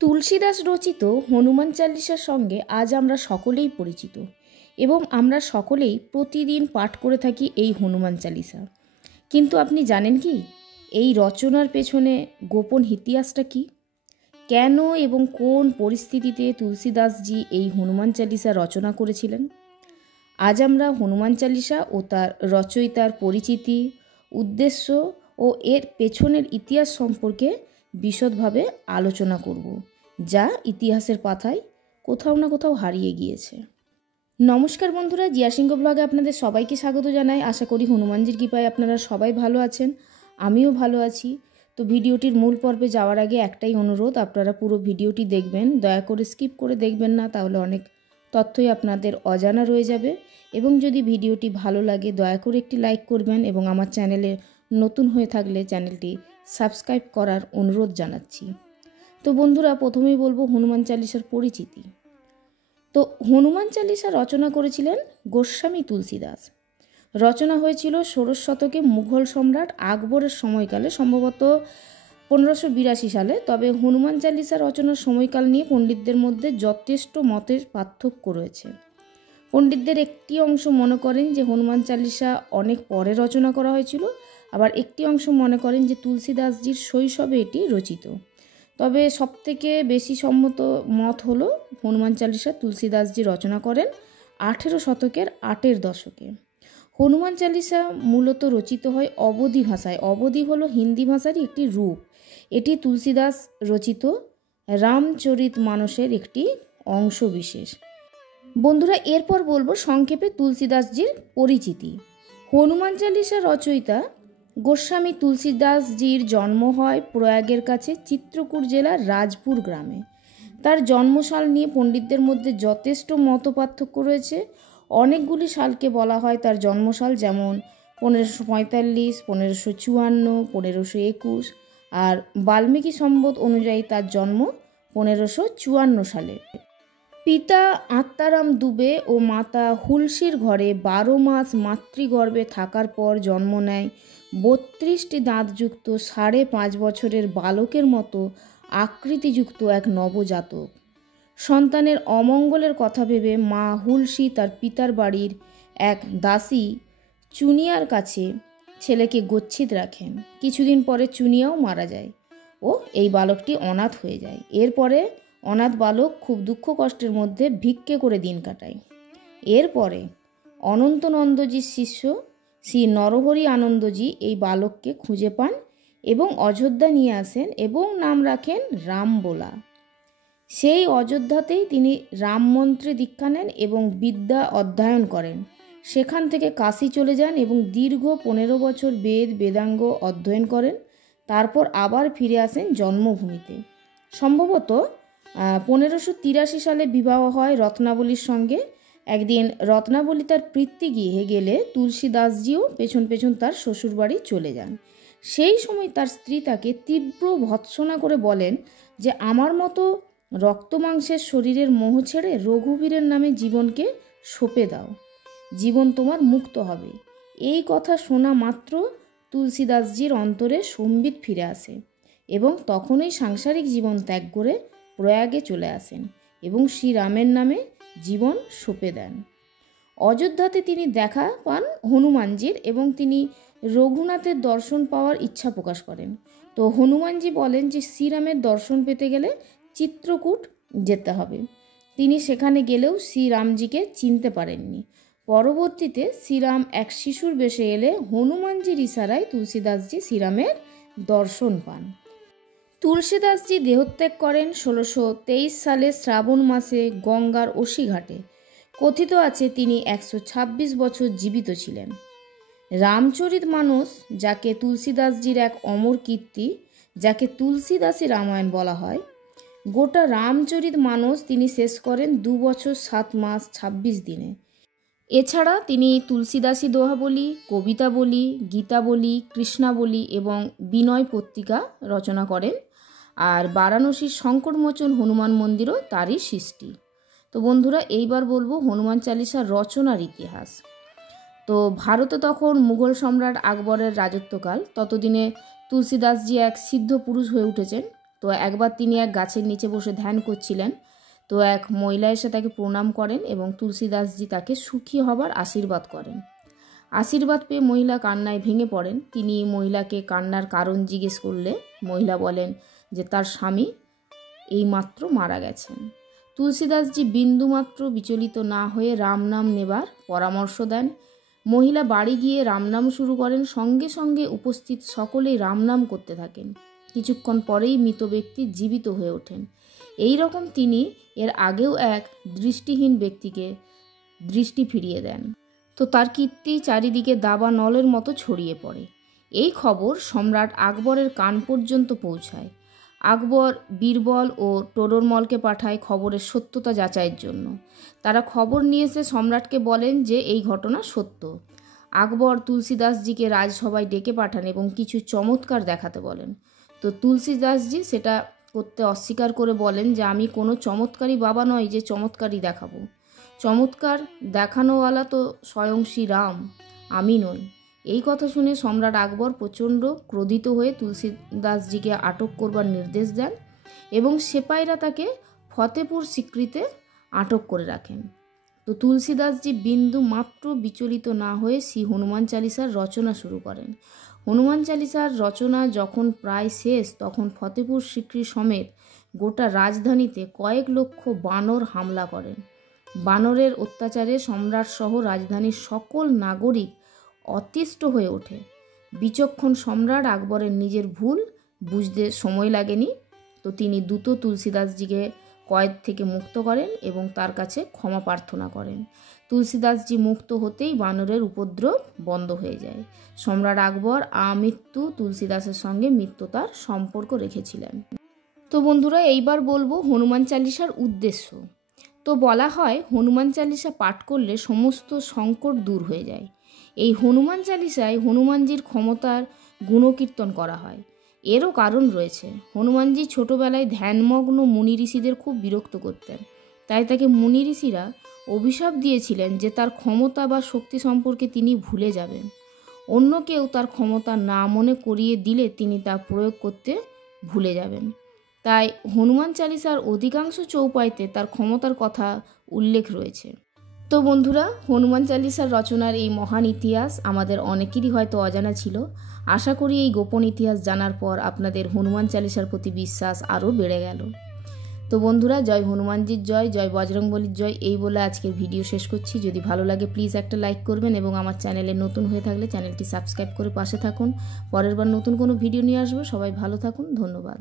তুলসীদাস রচিত হনুমান চালিসার সঙ্গে আজ আমরা সকলেই পরিচিত এবং আমরা সকলেই প্রতিদিন পাঠ করে থাকি এই হনুমান চালিসা। কিন্তু আপনি জানেন কি এই রচনার পেছনে গোপন ইতিহাসটা কি? কেন এবং কোন পরিস্থিতিতে তুলসীদাসজি এই হনুমান চালিসা রচনা করেছিলেন? আজ আমরা হনুমান চালিসা ও তার রচয়িতার পরিচিতি, উদ্দেশ্য ও এর পেছনের ইতিহাস সম্পর্কে বিশদভাবে আলোচনা করব, যা ইতিহাসের পাতায় কোথাও না কোথাও হারিয়ে গিয়েছে। নমস্কার বন্ধুরা, জিয়া সিংহ ব্লগে আপনাদের সবাইকে স্বাগত জানাই। আশা করি হনুমানজির কৃপায় আপনারা সবাই ভালো আছেন, আমিও ভালো আছি। তো ভিডিওটির মূল পর্বে যাওয়ার আগে একটাই অনুরোধ, আপনারা পুরো ভিডিওটি দেখবেন, দয়া করে স্কিপ করে দেখবেন না, তাহলে অনেক তথ্যই আপনাদের অজানা রয়ে যাবে। এবং যদি ভিডিওটি ভালো লাগে দয়া করে একটি লাইক করবেন এবং আমার চ্যানেলে নতুন হয়ে থাকলে চ্যানেলটি সাবস্ক্রাইব করার অনুরোধ জানাচ্ছি। তো বন্ধুরা, প্রথমেই বলবো হনুমান চালিসার পরিচিতি। তো হনুমান চালিসা রচনা করেছিলেন গোস্বামী তুলসীদাস। রচনা হয়েছিল ষোড়শ শতকে মুঘল সম্রাট আকবরের সময়কালে, সম্ভবত 1582 সালে। তবে হনুমান চালিসা রচনার সময়কাল নিয়ে পণ্ডিতদের মধ্যে যথেষ্ট মতের পার্থক্য রয়েছে। পণ্ডিতদের একটি অংশ মনে করেন যে হনুমান চালিসা অনেক পরে রচনা করা হয়েছিল, আবার একটি অংশ মনে করেন যে তুলসীদাসজির শৈশবে এটি রচিত। তবে সবথেকে বেশি সম্মত মত হলো হনুমান চালিসা তুলসীদাসজি রচনা করেন 18 শতকের 8 দশকে। হনুমান চালিসা মূলত রচিত হয় অবধি ভাষায়। অবধি হলো হিন্দি ভাষারই একটি রূপ। এটি তুলসীদাস রচিত রামচরিত মানসের একটি অংশ বিশেষ। বন্ধুরা, এরপর বলবো সংক্ষেপে তুলসীদাসজির পরিচিতি। হনুমান চালিসা রচয়িতা গোস্বামী তুলসীদাসজির জন্ম হয় প্রয়াগের কাছে চিত্রকূট জেলার রাজপুর গ্রামে। তার জন্মসাল নিয়ে পণ্ডিতদের মধ্যে যথেষ্ট মতপার্থক্য রয়েছে। অনেকগুলি সালকে বলা হয় তার জন্মসাল, যেমন 1545, 1554, 1521, আর বাল্মীকি সম্বত অনুযায়ী তার জন্ম 1554 সালে। পিতা আত্মারাম দুবে ও মাতা হুলসির ঘরে 12 মাস মাতৃগর্ভে থাকার পর জন্ম নেয় 32টি দাঁতযুক্ত 5.5 বছরের বালকের মতো আকৃতিযুক্ত এক নবজাতক। সন্তানের অমঙ্গলের কথা ভেবে মা হুলসি তার পিতার বাড়ির এক দাসী চুনিয়ার কাছে ছেলেকে গচ্ছিত রাখেন। কিছুদিন পরে চুনিয়াও মারা যায় ও এই বালকটি অনাথ হয়ে যায়। এরপরে অনাথ বালক খুব দুঃখ কষ্টের মধ্যে ভিক্ষে করে দিন কাটায়। এরপরে অনন্তনন্দজির শিষ্য শ্রী নরহরি আনন্দজি এই বালককে খুঁজে পান এবং অযোধ্যা নিয়ে আসেন এবং নাম রাখেন রামবোলা। সেই অযোধ্যাতেই তিনি রাম মন্ত্রে দীক্ষা নেন এবং বিদ্যা অধ্যয়ন করেন। সেখান থেকে কাশী চলে যান এবং দীর্ঘ 15 বছর বেদাঙ্গ অধ্যয়ন করেন। তারপর আবার ফিরে আসেন জন্মভূমিতে। সম্ভবত 1583 সালে বিবাহ হয় রত্নাবলীর সঙ্গে। একদিন রত্নাবলী তার পিতৃগৃহে গেলে তুলসীদাসজিও পেছন পেছন তার শ্বশুরবাড়ি চলে যান। সেই সময় তার স্ত্রী তাকে তীব্র ভৎসনা করে বলেন যে আমার মতো রক্তমাংসের শরীরের মোহ ছেড়ে রঘুবীরের নামে জীবনকে সঁপে দাও, জীবন তোমার মুক্ত হবে। এই কথা শোনা মাত্র তুলসীদাসজির অন্তরে সম্বিত ফিরে আসে এবং তখনই সাংসারিক জীবন ত্যাগ করে প্রয়াগে চলে আসেন এবং শ্রীরামের নামে জীবন সঁপে দেন। অযোধ্যাতে তিনি দেখা পান হনুমানজির এবং তিনি রঘুনাথের দর্শন পাওয়ার ইচ্ছা প্রকাশ করেন। তো হনুমানজি বলেন যে শ্রীরামের দর্শন পেতে গেলে চিত্রকূট যেতে হবে। তিনি সেখানে গেলেও শ্রীরামজিকে চিনতে পারেননি। পরবর্তীতে শ্রীরাম এক শিশুর বেশে এলে হনুমানজির ইশারায় তুলসীদাসজি শ্রীরামের দর্শন পান। তুলসীদাসজি দেহত্যাগ করেন 1623 সালে শ্রাবণ মাসে গঙ্গার অসিঘাটে। কথিত আছে তিনি 126 বছর জীবিত ছিলেন। রামচরিত মানস, যাকে তুলসীদাসজির এক অমর কীর্তি, যাকে তুলসীদাসী রামায়ণ বলা হয়, গোটা রামচরিত মানস তিনি শেষ করেন 2 বছর 7 মাস 26 দিনে। এছাড়া তিনি তুলসীদাসী দোহাবলী, কবিতাবলী, গীতাবলী, কৃষ্ণাবলী এবং বিনয় পত্রিকা রচনা করেন। আর বারাণসীর সংকটমোচন হনুমান মন্দিরও তারই সৃষ্টি। তো বন্ধুরা, এইবার বলবো হনুমান চালিসার রচনার ইতিহাস। তো ভারতে তখন মুঘল সম্রাট আকবরের রাজত্বকাল। ততদিনে তুলসীদাসজি এক সিদ্ধ পুরুষ হয়ে উঠেছেন। তো একবার তিনি এক গাছের নিচে বসে ধ্যান করছিলেন। তো এক মহিলা এসে তাকে প্রণাম করেন এবং তুলসীদাসজি তাকে সুখী হবার আশীর্বাদ করেন। আশীর্বাদ পেয়ে মহিলা কান্নায় ভেঙে পড়েন। তিনি মহিলাকে কান্নার কারণ জিজ্ঞেস করলে মহিলা বলেন যে তার স্বামী এইমাত্র মারা গেছেন। তুলসীদাসজি বিন্দুমাত্র বিচলিত না হয়ে রাম নাম নেবার পরামর্শ দেন। মহিলা বাড়ি গিয়ে রামনাম শুরু করেন। সঙ্গে সঙ্গে উপস্থিত সকলেই রামনাম করতে থাকেন। কিছুক্ষণ পরেই মৃত ব্যক্তি জীবিত হয়ে ওঠেন। এই রকম তিনি এর আগেও এক দৃষ্টিহীন ব্যক্তিকে দৃষ্টি ফিরিয়ে দেন। তো তার কীর্তি চারিদিকে দাবা নলের মতো ছড়িয়ে পড়ে। এই খবর সম্রাট আকবরের কান পর্যন্ত পৌঁছায়। আকবর বীরবল ও টোডরমলকে পাঠায় খবরের সত্যতা যাচাইয়ের জন্য। তারা খবর নিয়ে এসে সম্রাটকে বলেন যে এই ঘটনা সত্য। আকবর তুলসীদাসজিকে রাজসভায় ডেকে পাঠান এবং কিছু চমৎকার দেখাতে বলেন। তো তুলসীদাসজি সেটা করতে অস্বীকার করে বলেন যে আমি কোনো চমৎকারী বাবা নই যে চমৎকারই দেখাবো। চমৎকার দেখানোওয়ালা তো স্বয়ং শ্রীরাম, আমি নই। এই কথা শুনে সম্রাট আকবর প্রচণ্ড ক্রোধিত হয়ে তুলসীদাসজিকে আটক করবার নির্দেশ দেন এবং সেপাইরা তাকে ফতেপুর সিক্রিতে আটক করে রাখেন। তো তুলসীদাসজি বিন্দু মাত্র বিচলিত না হয়ে শ্রী হনুমান চালিসার রচনা শুরু করেন। হনুমান চালিসার রচনা যখন প্রায় শেষ তখন ফতেপুর সিক্রি সমেত গোটা রাজধানীতে কয়েক লক্ষ বানর হামলা করেন। বানরের অত্যাচারে সম্রাট সহ রাজধানীর সকল নাগরিক অতিষ্ঠ হয়ে ওঠে। বিচক্ষণ সম্রাট আকবরের নিজের ভুল বুঝতে সময় লাগেনি। তো তিনি দ্রুত তুলসীদাসজিকে কয়েদ থেকে মুক্ত করেন এবং তার কাছে ক্ষমা প্রার্থনা করেন। তুলসীদাসজি মুক্ত হতেই বানরের উপদ্রব বন্ধ হয়ে যায়। সম্রাট আকবর আমৃত্যু তুলসীদাসের সঙ্গে মিত্রতার সম্পর্ক রেখেছিলেন। তো বন্ধুরা, এইবার বলবো হনুমান চালিসার উদ্দেশ্য। তো বলা হয় হনুমান চালিসা পাঠ করলে সমস্ত সংকট দূর হয়ে যায়। এই হনুমান চালিসায় হনুমানজির ক্ষমতার গুণকীর্তন করা হয়। এরও কারণ রয়েছে। হনুমানজি ছোটবেলায় ধ্যানমগ্ন মুনি ঋষিদের খুব বিরক্ত করতেন। তাই তাকে মুনি ঋষিরা অভিশাপ দিয়েছিলেন যে তার ক্ষমতা বা শক্তি সম্পর্কে তিনি ভুলে যাবেন। অন্য কেউ তার ক্ষমতা না মনে করিয়ে দিলে তিনি তা প্রয়োগ করতে ভুলে যাবেন। তাই হনুমান চালিসার অধিকাংশ চৌপাইতে তার ক্ষমতার কথা উল্লেখ রয়েছে। তো বন্ধুরা, হনুমান চালিসার রচনার এই মহান ইতিহাস আমাদের অনেকেরই হয়তো অজানা ছিল। আশা করি এই গোপন ইতিহাস জানার পর আপনাদের হনুমান চালিসার প্রতি বিশ্বাস আরও বেড়ে গেল। তো বন্ধুরা, জয় হনুমানজির জয়, জয় বজরংবলীর জয়, এই বলে আজকের ভিডিও শেষ করছি। যদি ভালো লাগে প্লিজ একটা লাইক করবেন এবং আমার চ্যানেলে নতুন হয়ে থাকলে চ্যানেলটি সাবস্ক্রাইব করে পাশে থাকুন। পরের বার নতুন কোনো ভিডিও নিয়ে আসবো। সবাই ভালো থাকুন, ধন্যবাদ।